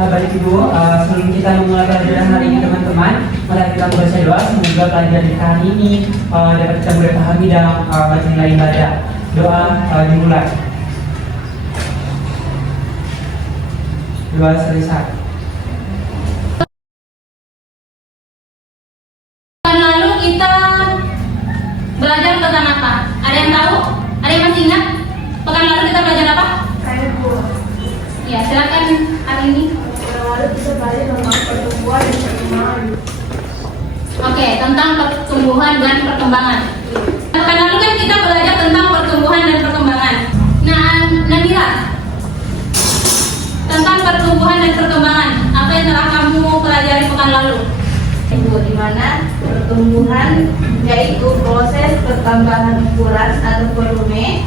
Baik Ibu, sebelum kita memulai pelajaran hari ini teman-teman, mari kita membaca doa. Semoga pelajaran kita hari ini dapat kita mudah pahami dalam baca nilai ibadah. Doa dimulai. Doa selesai. Lalu kita belajar tentang apa? Ada yang tahu? Ada yang masih ingat? Pekan lalu kita belajar apa? Ya, silakan hari ini. Lalu kita belajar tentang pertumbuhan dan perkembangan. Oke, tentang pertumbuhan dan perkembangan. Pekan lalu kan kita belajar tentang pertumbuhan dan perkembangan. Nah, Nabila, tentang pertumbuhan dan perkembangan, apa yang telah kamu pelajari pekan lalu? Ibu, di mana pertumbuhan yaitu proses pertambahan ukuran atau volume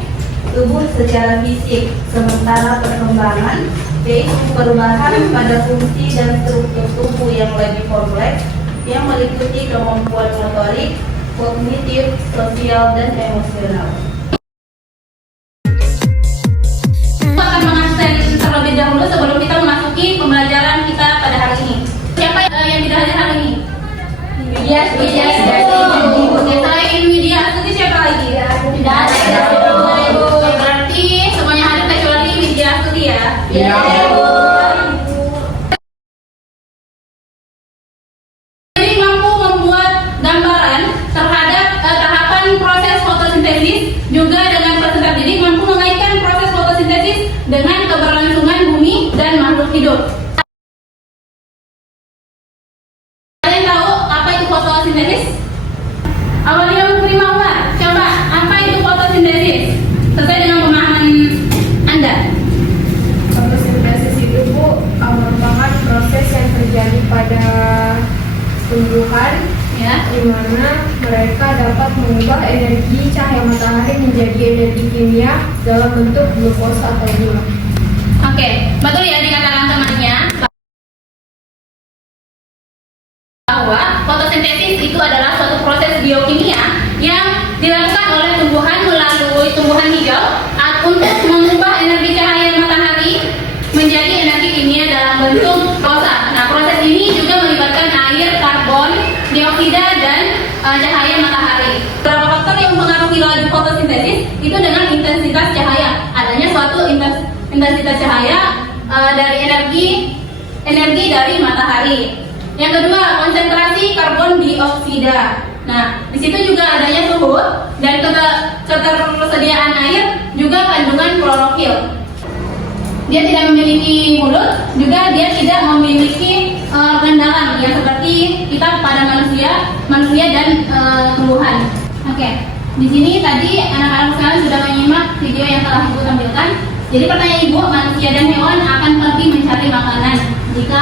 tubuh secara fisik, sementara perkembangan yaitu perubahan pada fungsi dan struktur tubuh yang lebih kompleks yang meliputi kemampuan motorik, kognitif, sosial, dan emosional. Aku akan mengabsen terlebih dahulu sebelum kita memasuki pembelajaran kita pada hari ini. Siapa yang tidak hadir hari ini? Widya Stuti. Oke, selain Widya Stuti siapa lagi? Tidak ada. Berarti semuanya hadir kecuali Widya Stuti ya? Iya. Jadi mampu membuat gambaran terhadap tahapan proses fotosintesis, juga dengan peserta didik mampu mengaitkan proses fotosintesis dengan keberlangsungan bumi dan makhluk hidup. Kalian tahu apa itu fotosintesis? Awalnya Prima Umar, coba apa itu fotosintesis? Sesuai dengan pemahaman Anda. Fotosintesis itu, Bu, merupakan proses yang terjadi pada tumbuhan, Ya. di mana mereka dapat mengubah energi cahaya matahari menjadi energi kimia dalam bentuk glukosa atau gula. Oke, betul ya dikatakan temannya bahwa fotosintesis itu adalah suatu proses biokimia yang dilakukan oleh tumbuhan melalui tumbuhan hijau untuk mengubah energi cahaya matahari menjadi energi kimia dalam bentuk glukosa. Nah, proses ini juga melibatkan air, karbon, dioksida, dan cahaya matahari. Beberapa faktor yang mempengaruhi laju fotosintesis itu dengan intensitas cahaya. Adanya suatu intensitas cahaya dari energi dari matahari. Yang kedua, konsentrasi karbon dioksida. Nah, di situ juga adanya suhu dan ketersediaan air, juga kandungan klorofil. Dia tidak memiliki mulut, juga dia tidak memiliki organ yang seperti kita pada manusia dan tumbuhan. Oke, di sini tadi anak-anak sekalian sudah menyimak video yang telah Ibu tampilkan. Jadi pertanyaan Ibu, manusia dan hewan akan pergi mencari makanan jika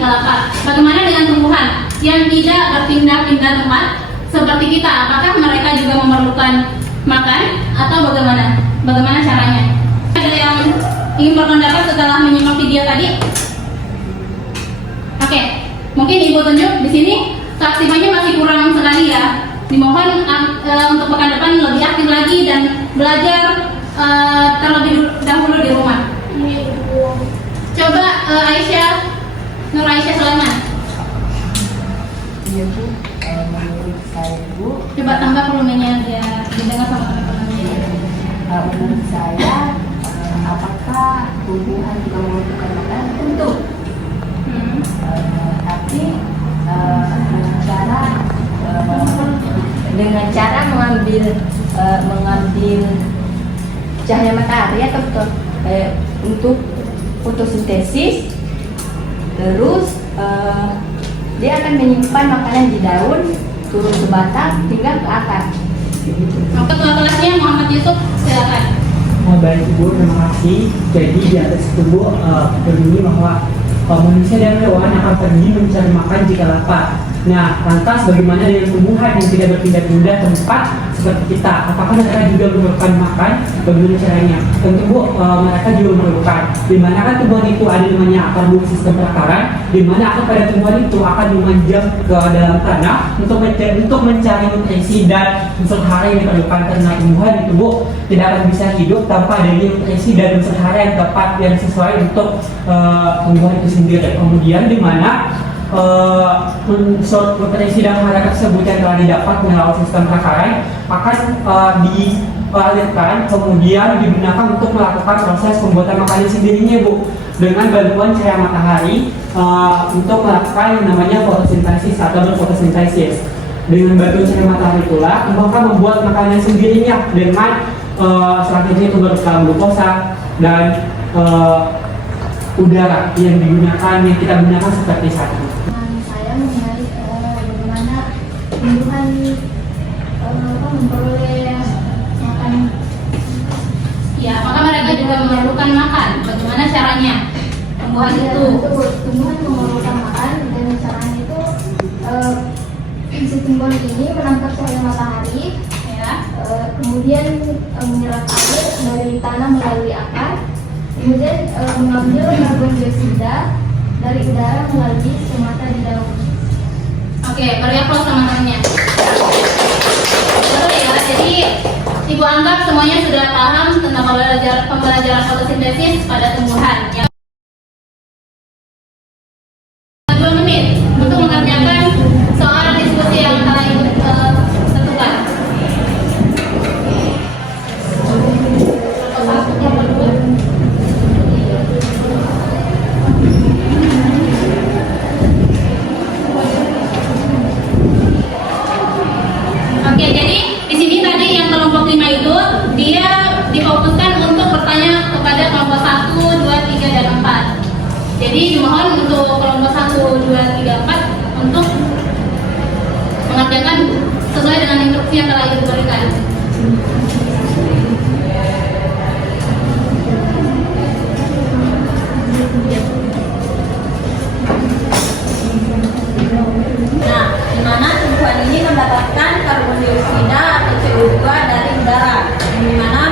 lapar. Bagaimana dengan tumbuhan yang tidak berpindah-pindah tempat seperti kita? Apakah mereka juga memerlukan makan atau bagaimana? Bagaimana caranya? Ada yang ingin berpendapat setelah menyimak video tadi? Oke, mungkin Ibu tunjuk di sini keaktifannya masih kurang sekali ya. Dimohon untuk pekan depan lebih aktif lagi dan belajar terlebih dahulu di rumah. Coba Nur Aisyah Sulaiman. Iya Bu, menurut saya Bu, Coba tambah volumenya biar didengar sama teman-temannya. menurut saya apakah tumbuhan juga membutuhkan makanan? Tentu. Tapi dengan cara mengambil cahaya matahari atau untuk fotosintesis, terus dia akan menyimpan makanan di daun, turun ke batang hingga ke akar. Ketua kelasnya Muhammad Yusuf, silakan. Baik Ibu, terima kasih. Jadi di atas itu Bu, berbunyi bahwa manusia dan hewan akan pergi mencari makan jika lapar. Nah, lantas bagaimana dengan tumbuhan yang tidak berpindah-pindah tempat seperti kita. Apakah mereka juga memerlukan makan? Bagaimana caranya? Tentu Bu, mereka juga memerlukan. Dimana kan tumbuhan itu ada namanya akar bumi sistem perakaran, dimana akar pada tumbuhan itu akan memanjang ke dalam tanah untuk mencari nutrisi dan unsur hara yang diperlukan, karena tumbuhan itu Bu tidak akan bisa hidup tanpa adanya nutrisi dan unsur hara yang tepat yang sesuai untuk tumbuhan itu sendiri. Kemudian dimana unsur nutrisi dan hara tersebut yang telah didapat melalui sistem perakaran akan dialirkan kemudian digunakan untuk melakukan proses pembuatan makanan sendirinya Bu, dengan bantuan cahaya matahari untuk melakukan yang namanya fotosintesis atau berfotosintesis. Dengan bantuan cahaya matahari itulah tumbuh akan membuat makanan sendirinya dengan selanjutnya itu berupa glukosa dan udara yang kita gunakan seperti saat ini. Saya mengenai bagaimana tumbuhan memperoleh makan. Ya, apakah mereka juga memerlukan makan? Bagaimana caranya? Tumbuhan itu. Tumbuhan memerlukan makan dan caranya itu si tumbuhan ini menangkap cahaya matahari, Ya. kemudian menyerap air dari tanah melalui akar, kemudian mengambil karbon dioksida dari udara melalui stomata di daun. Oke, beri aplaus teman-temannya. Betul ya, jadi Ibu anggap semuanya sudah paham tentang pembelajaran fotosintesis pada tumbuhan. Ya. 2 menit untuk mengerjakan soal diskusi yang telah Ibu tentukan. Oke, jadi di sini tadi yang kelompok 5 itu dia difokuskan untuk bertanya kepada kelompok 1, 2, 3, dan 4. Jadi dimohon untuk kelompok 1, 2, 3, 4 untuk mengerjakan sesuai dengan instruksi yang telah Ibu berikan. Nah, di mana tumbuhan ini mendapatkan karbon dioksida atau CO2 dari udara, di mana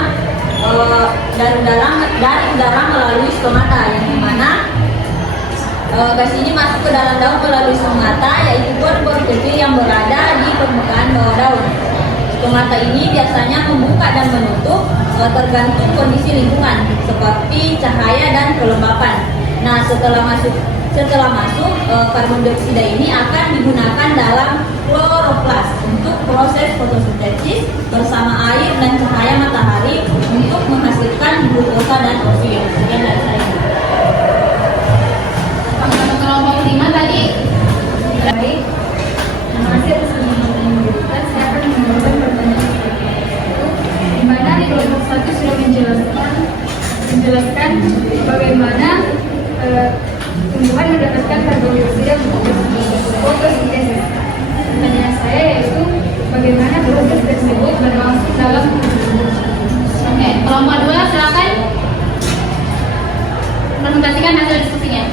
dari udara melalui stomata, yang dimana gas ini masuk ke dalam daun melalui stomata, yaitu por-por kecil yang berada di permukaan bawah daun. Stomata ini biasanya membuka dan menutup tergantung kondisi lingkungan seperti cahaya dan kelembapan. Nah, setelah masuk karbon dioksida ini akan digunakan dalam kloroplas untuk proses fotosintesis bersama air dan cahaya matahari untuk menghasilkan glukosa dan oksigen. Sekian dari saya. Kelompok 5 tadi. Baik, terima kasih atas kesempatan yang diberikan. Saya akan menjawab pertanyaan seperti itu, di mana di kelompok 1 sudah menjelaskan bagaimana tumbuhan mendapatkan karbon dioksida untuk fotosintesis. Pertanyaan saya yaitu bagaimana proses tersebut berlangsung dalam tubuh. Oke, kelompok 2 silakan presentasikan hasil diskusinya.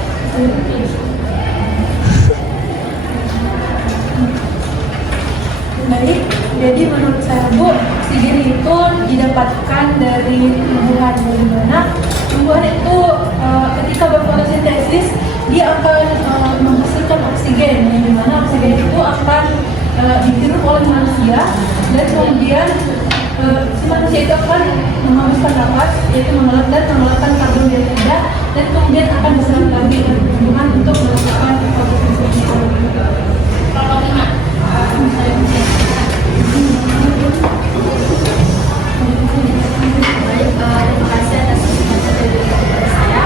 Baik, jadi menurut saya Bu, oksigen itu didapatkan dari tumbuhan, di mana tumbuhan itu ketika berfotosintesis dia akan menghasilkan oksigen, yang dimana oksigen itu akan dihirup oleh manusia dan kemudian si manusia itu akan menghembuskan nafas, yaitu mengeluarkan karbon dioksida dan kemudian akan diserap lagi oleh tumbuhan untuk melakukan fotosintesis. Kelompok 5. Baik, terima kasih atas kesempatan yang diberikan kepada saya.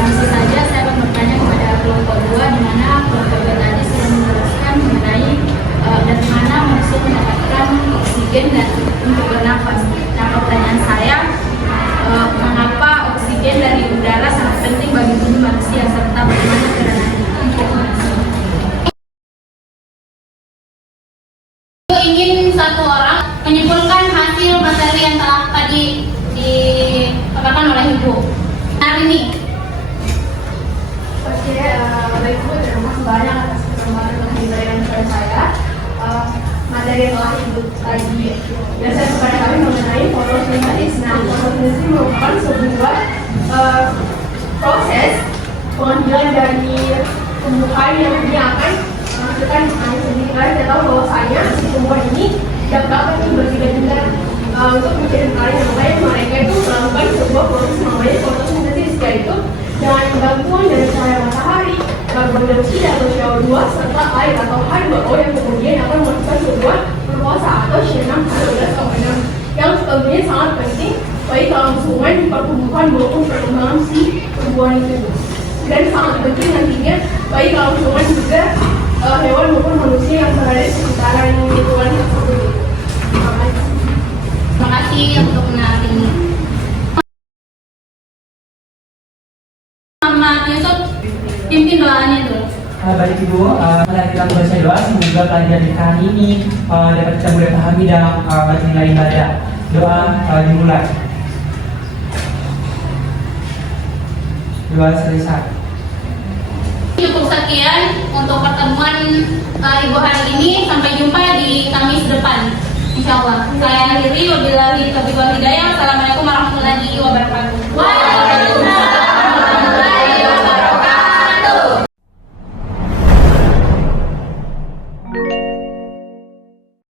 Langsung saja saya akan bertanya kepada kelompok 2, di mana kelompok 2 tadi sudah menjelaskan mengenai dari mana manusia mendapatkan oksigen dan untuk bernafas. Nah, pertanyaan saya, mengapa oksigen dari udara sangat penting bagi tubuh manusia serta bagaimana perannya untuk manusia? Ingin satu orang menyimpulkan hasil materi yang telah tadi dipaparkan oleh Ibu hari ini. Oke, baik Bu, terima kasih banyak atas kesempatan yang diberikan kepada saya. Materi yang telah Ibu tadi Dan saya kepada kami mengenai fotosintesis. Nah, fotosintesis merupakan sebuah proses pengambilan dari tumbuhan yang dia akan menghasilkan air sendiri. Kalian tidak tahu bahwasanya si tumbuhan ini dapat berpindah-pindah untuk mencari kalian yang lain. Mereka itu melakukan sebuah proses namanya fotosintesis, yaitu dengan bantuan dari cahaya matahari, karbon dioksida atau CO2 serta air atau H2O yang kemudian akan melakukan sebuah glukosa atau C6H12O6 yang tentunya sangat penting baik kelangsungan pertumbuhan maupun perkembangan si tumbuhan itu, dan sangat penting nantinya baik kelangsungan juga hewan maupun manusia yang berada di sekitaran lingkungan tersebut. Terima kasih. Terima kasih untuk menarik ini. Muhammad Yusuf, pimpin doanya dulu. Baik Ibu, mari kita membaca doa. Semoga pelajaran kita hari ini dapat kita mudah pahami dan bernilai ibadah. Doa dimulai. Doa selesai. Cukup sekian untuk pertemuan Ibu hari ini. Sampai jumpa di Kamis depan, insya Allah. Saya akhiri, wabillahi taufiq wal hidayah. Assalamualaikum warahmatullahi wabarakatuh.